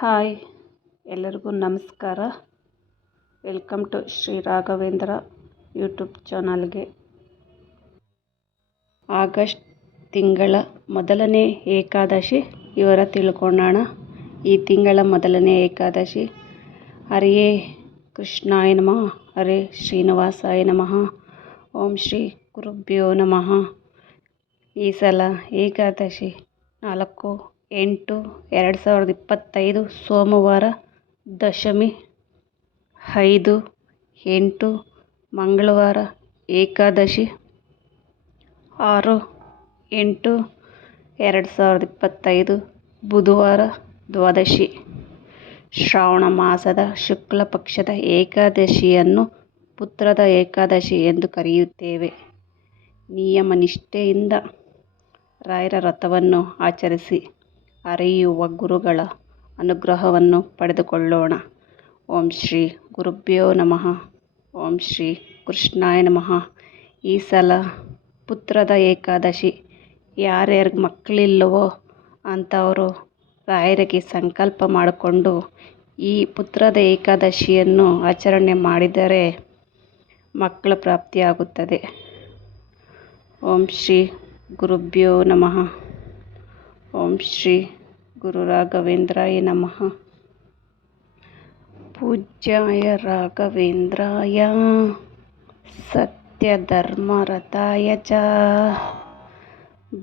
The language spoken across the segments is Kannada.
ಹಾಯ್, ಎಲ್ಲರಿಗೂ ನಮಸ್ಕಾರ. Welcome to Shri Raghavendra YouTube ಚಾನಲ್ಗೆ. ಆಗಸ್ಟ್ ತಿಂಗಳ ಮೊದಲನೇ ಏಕಾದಶಿ ವಿವರ ತಿಳ್ಕೊಳ್ಳೋಣ. ಈ ತಿಂಗಳ ಮೊದಲನೇ ಏಕಾದಶಿ ಹರಿಯೇ ಕೃಷ್ಣಾಯ ನಮಃ, ಹರೇ ಶ್ರೀನಿವಾಸಾಯ ನಮಃ, ಓಂ ಶ್ರೀ ಗುರುಭ್ಯೋ ನಮಃ. ಈ ಸಲ ಏಕಾದಶಿ 4/8/2025 ಸೋಮವಾರ, ದಶಮಿ 5/8 ಮಂಗಳವಾರ, ಏಕಾದಶಿ 6/8/2025 ಬುಧವಾರ, ದ್ವಾದಶಿ. ಶ್ರಾವಣ ಮಾಸದ ಶುಕ್ಲ ಪಕ್ಷದ ಏಕಾದಶಿಯನ್ನು ಪುತ್ರದ ಏಕಾದಶಿ ಎಂದು ಕರೆಯುತ್ತೇವೆ. ನಿಯಮ ನಿಷ್ಠೆಯಿಂದ ರಾಯರ ವ್ರತವನ್ನು ಆಚರಿಸಿ ಹರಿಯುವ ಗುರುಗಳ ಅನುಗ್ರಹವನ್ನು ಪಡೆದುಕೊಳ್ಳೋಣ. ಓಂ ಶ್ರೀ ಗುರುಭ್ಯೋ ನಮಃ, ಓಂ ಶ್ರೀ ಕೃಷ್ಣಾಯ ನಮಃ. ಈ ಸಲ ಪುತ್ರದ ಏಕಾದಶಿ. ಯಾರ್ಯಾರಿಗೆ ಮಕ್ಕಳಿಲ್ಲವೋ ಅಂಥವರು ರಾಯರಿಗೆ ಸಂಕಲ್ಪ ಮಾಡಿಕೊಂಡು ಈ ಪುತ್ರದ ಏಕಾದಶಿಯನ್ನು ಆಚರಣೆ ಮಾಡಿದರೆ ಮಕ್ಕಳ ಪ್ರಾಪ್ತಿಯಾಗುತ್ತದೆ. ಓಂ ಶ್ರೀ ಗುರುಭ್ಯೋ ನಮಃ, ಓಂ ಶ್ರೀ ಗುರು ರಾಘವೇಂದ್ರಾಯ ನಮಃ. ಪೂಜ್ಯಾಯ ರಾಘವೇಂದ್ರಾಯ ಸತ್ಯಧರ್ಮರತಾಯ ಚ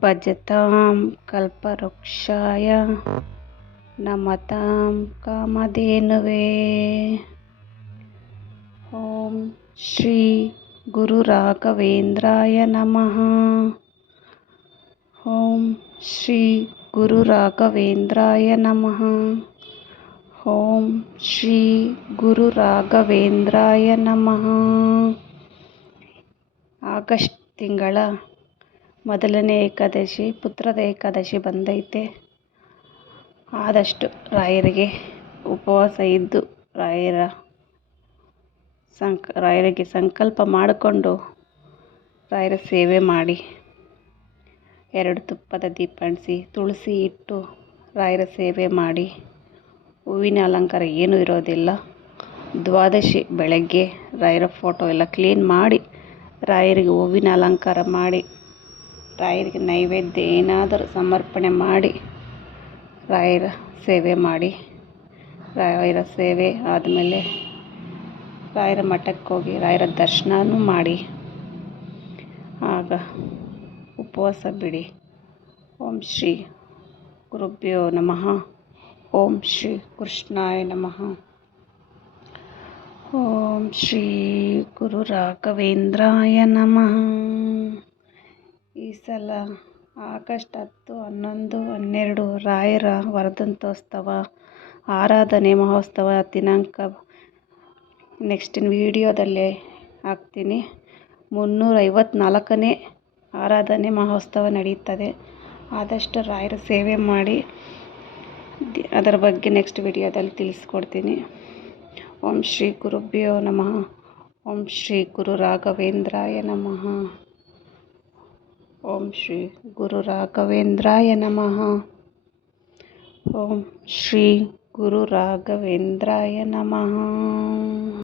ಭಜತಾಂ ಕಲ್ಪವೃಕ್ಷಾಯ ನಮತಾಂ ಕಾಮಧೇನವೇ. ಓಂ ಶ್ರೀ ಗುರು ರಾಘವೇಂದ್ರಾಯ ನಮಃ. ಓಂ ಶ್ರೀ ಗುರು ರಾಘವೇಂದ್ರಾಯ ನಮಃ. ಓಂ ಶ್ರೀ ಗುರು ರಾಘವೇಂದ್ರಾಯ ನಮಃ. ಆಗಸ್ಟ್ ತಿಂಗಳ ಮೊದಲನೇ ಏಕಾದಶಿ ಪುತ್ರದ ಏಕಾದಶಿ ಬಂದೈತೆ. ಆದಷ್ಟು ಉಪವಾಸ ಇದ್ದು ರಾಯರಿಗೆ ಸಂಕಲ್ಪ ಮಾಡಿಕೊಂಡು ರಾಯರ ಸೇವೆ ಮಾಡಿ, 2 ತುಪ್ಪದ ದೀಪ ಅಂಟಿಸಿ, ತುಳಸಿ ಇಟ್ಟು ರಾಯರ ಸೇವೆ ಮಾಡಿ. ಹೂವಿನ ಅಲಂಕಾರ ಏನೂ ಇರೋದಿಲ್ಲ. ದ್ವಾದಶಿ ಬೆಳಗ್ಗೆ ರಾಯರ ಫೋಟೋ ಎಲ್ಲ ಕ್ಲೀನ್ ಮಾಡಿ ರಾಯರಿಗೆ ಹೂವಿನ ಅಲಂಕಾರ ಮಾಡಿ, ರಾಯರಿಗೆ ನೈವೇದ್ಯ ಏನಾದರೂ ಸಮರ್ಪಣೆ ಮಾಡಿ ರಾಯರ ಸೇವೆ ಮಾಡಿ. ರಾಯರ ಸೇವೆ ಆದಮೇಲೆ ರಾಯರ ಮಠಕ್ಕೆ ಹೋಗಿ ರಾಯರ ದರ್ಶನನೂ ಮಾಡಿ ಆಗ ಉಪವಾಸ ಬಿಡಿ. ಓಂ ಶ್ರೀ ಗುರುಭ್ಯೋ ನಮಃ, ಓಂ ಶ್ರೀ ಕೃಷ್ಣಾಯ ನಮಃ. ಓಂ ಶ್ರೀ ಗುರು ರಾಘವೇಂದ್ರಾಯ ನಮಃ. ಈ ಸಲ ಆಗಸ್ಟ್ 10, 11, 12 ರಾಯರ ವರ್ಧಂತೋತ್ಸವ ಆರಾಧನೆ ಮಹೋತ್ಸವ ದಿನಾಂಕ ನೆಕ್ಸ್ಟಿನ ವಿಡಿಯೋದಲ್ಲೇ ಹಾಕ್ತೀನಿ. 354ನೇ ಆರಾಧನೆ ಮಹೋತ್ಸವ ನಡೆಯುತ್ತದೆ. ಆದಷ್ಟು ರಾಯರ ಸೇವೆ ಮಾಡಿ, ಅದರ ಬಗ್ಗೆ ನೆಕ್ಸ್ಟ್ ವಿಡಿಯೋದಲ್ಲಿ ತಿಳಿಸ್ಕೊಡ್ತೀನಿ. ಓಂ ಶ್ರೀ ಗುರುಭ್ಯೋ ನಮಃ, ಓಂ ಶ್ರೀ ಗುರು ರಾಘವೇಂದ್ರಾಯ ನಮಃ. ಓಂ ಶ್ರೀ ಗುರು ರಾಘವೇಂದ್ರಾಯ ನಮಃ. ಓಂ ಶ್ರೀ ಗುರು ರಾಘವೇಂದ್ರಾಯ ನಮಃ.